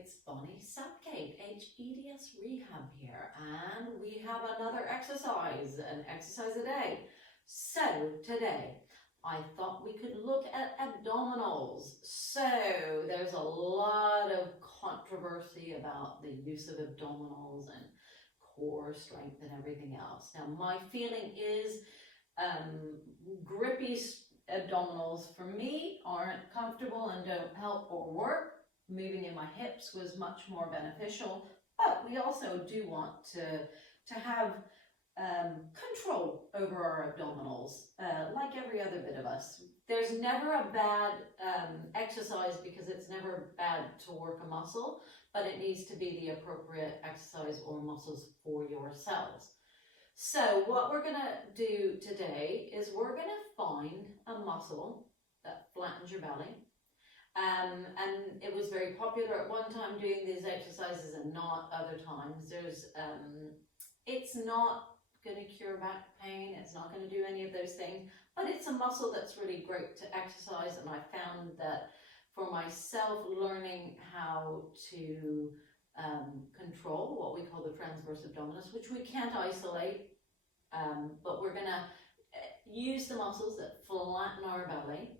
it's Bonnie Southgate, hEDS Rehab here, and we have another exercise, an exercise a day. So today, I thought we could look at abdominals. So there's a lot of controversy about the use of abdominals and core strength and everything else. Now, my feeling is grippy abdominals for me aren't comfortable and don't help or work. Moving in my hips was much more beneficial, but we also do want to have control over our abdominals, like every other bit of us. There's never a bad exercise because it's never bad to work a muscle, but it needs to be the appropriate exercise or muscles for yourselves. So what we're going to do today is we're going to find a muscle that flattens your belly. And it was very popular at one time doing these exercises and not other times. It's not going to cure back pain, it's not going to do any of those things, but it's a muscle that's really great to exercise. And I found that for myself, learning how to control what we call the transverse abdominis, which we can't isolate, but we're going to use the muscles that flatten our belly,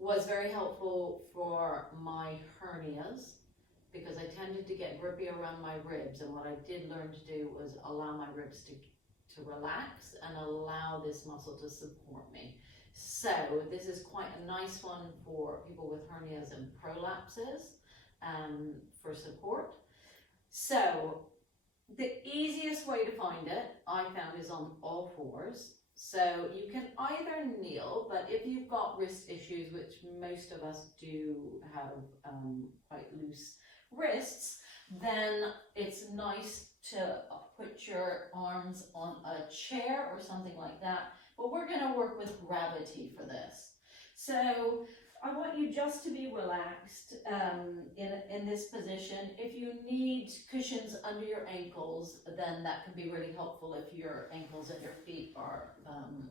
was very helpful for my hernias because I tended to get grippy around my ribs, and what I did learn to do was allow my ribs to relax and allow this muscle to support me. So this is quite a nice one for people with hernias and prolapses for support. So the easiest way to find it, I found, is on all fours. So you can either kneel, but if you've got wrist issues, which most of us do have quite loose wrists, then it's nice to put your arms on a chair or something like that. But we're going to work with gravity for this. So I want you just to be relaxed in this position. If you need cushions under your ankles, then that can be really helpful if your ankles and your feet are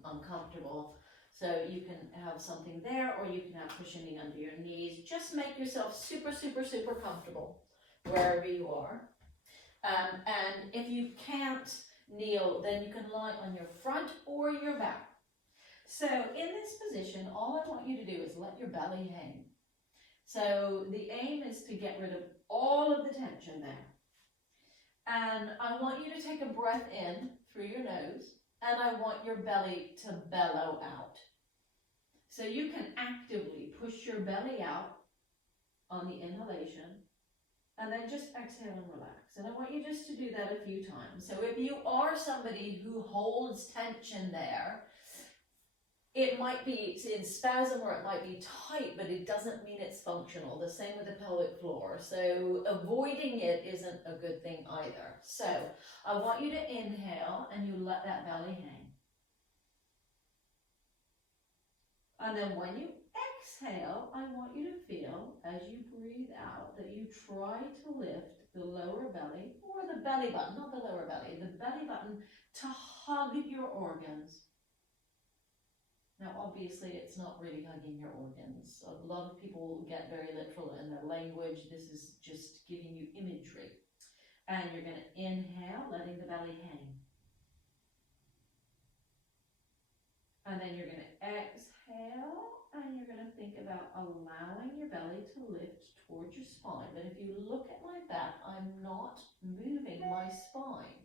uncomfortable. So you can have something there, or you can have cushioning under your knees. Just make yourself super, super, super comfortable wherever you are. And if you can't kneel, then you can lie on your front or your back. So in this position, all I want you to do is let your belly hang. So the aim is to get rid of all of the tension there. And I want you to take a breath in through your nose, and I want your belly to bellow out. So you can actively push your belly out on the inhalation, and then just exhale and relax. And I want you just to do that a few times. So if you are somebody who holds tension there, it might be in spasm or it might be tight, but it doesn't mean it's functional. The same with the pelvic floor. So avoiding it isn't a good thing either. So I want you to inhale and you let that belly hang. And then when you exhale, I want you to feel, as you breathe out, that you try to lift the lower belly, or the belly button, not the lower belly, the belly button, to hug your organs. Now, obviously, it's not really hugging your organs. A lot of people get very literal in their language. This is just giving you imagery. And you're going to inhale, letting the belly hang. And then you're going to exhale, and you're going to think about allowing your belly to lift towards your spine. But if you look at my back, I'm not moving my spine.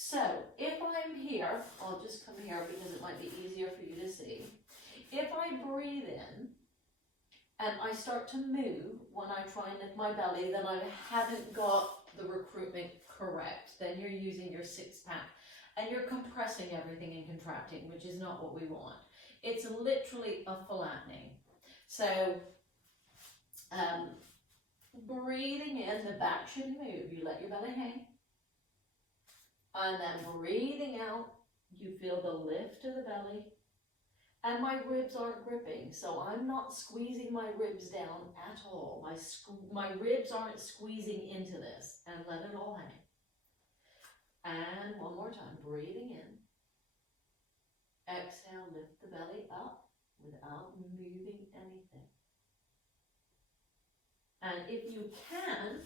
So if I'm here, I'll just come here because it might be easier for you to see. If I breathe in and I start to move when I try and lift my belly, then I haven't got the recruitment correct. Then you're using your six-pack and you're compressing everything and contracting, which is not what we want. It's literally a flattening. So breathing in, the back should move. You let your belly hang. And then breathing out, you feel the lift of the belly. And my ribs aren't gripping, so I'm not squeezing my ribs down at all. My ribs aren't squeezing into this. And let it all hang. And one more time, breathing in. Exhale, lift the belly up without moving anything. And if you can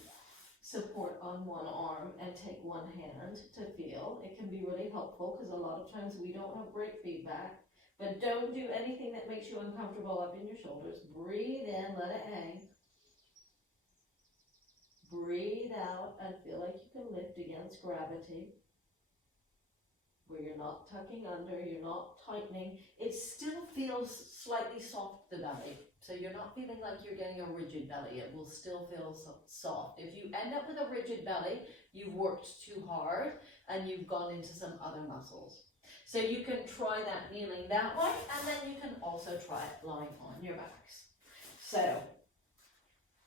support on one arm and take one hand to feel, it can be really helpful, because a lot of times we don't have great feedback. But don't do anything that makes you uncomfortable up in your shoulders. Breathe in, let it hang. Breathe out and feel like you can lift against gravity, where you're not tucking under, you're not tightening. It still feels slightly soft, the belly. So you're not feeling like you're getting a rigid belly. It will still feel soft. If you end up with a rigid belly, you've worked too hard and you've gone into some other muscles. So you can try that kneeling that way, and then you can also try it lying on your backs. So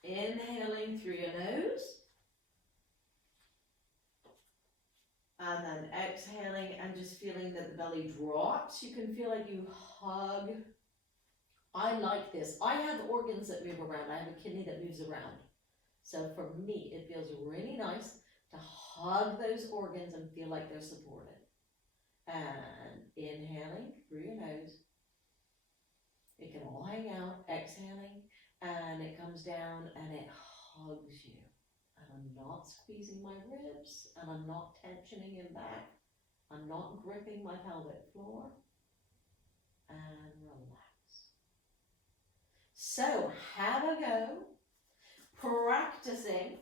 inhaling through your nose, and then exhaling and just feeling that the belly drops. You can feel like you hug. I like this. I have organs that move around. I have a kidney that moves around. So for me, it feels really nice to hug those organs and feel like they're supported. And inhaling through your nose. It can all hang out. Exhaling, and it comes down and it hugs you. And I'm not squeezing my ribs, and I'm not tensioning in back. I'm not gripping my pelvic floor. And relax. So have a go practicing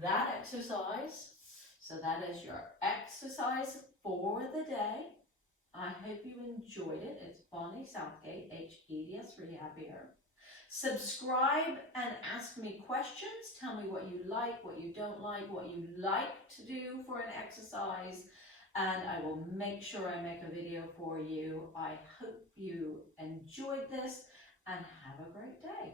that exercise. So that is your exercise for the day. I hope you enjoyed it. It's Bonnie Southgate, hEDS Rehab here. Subscribe and ask me questions. Tell me what you like, what you don't like, what you like to do for an exercise, and I will make sure I make a video for you. I hope you enjoyed this, and have a great day.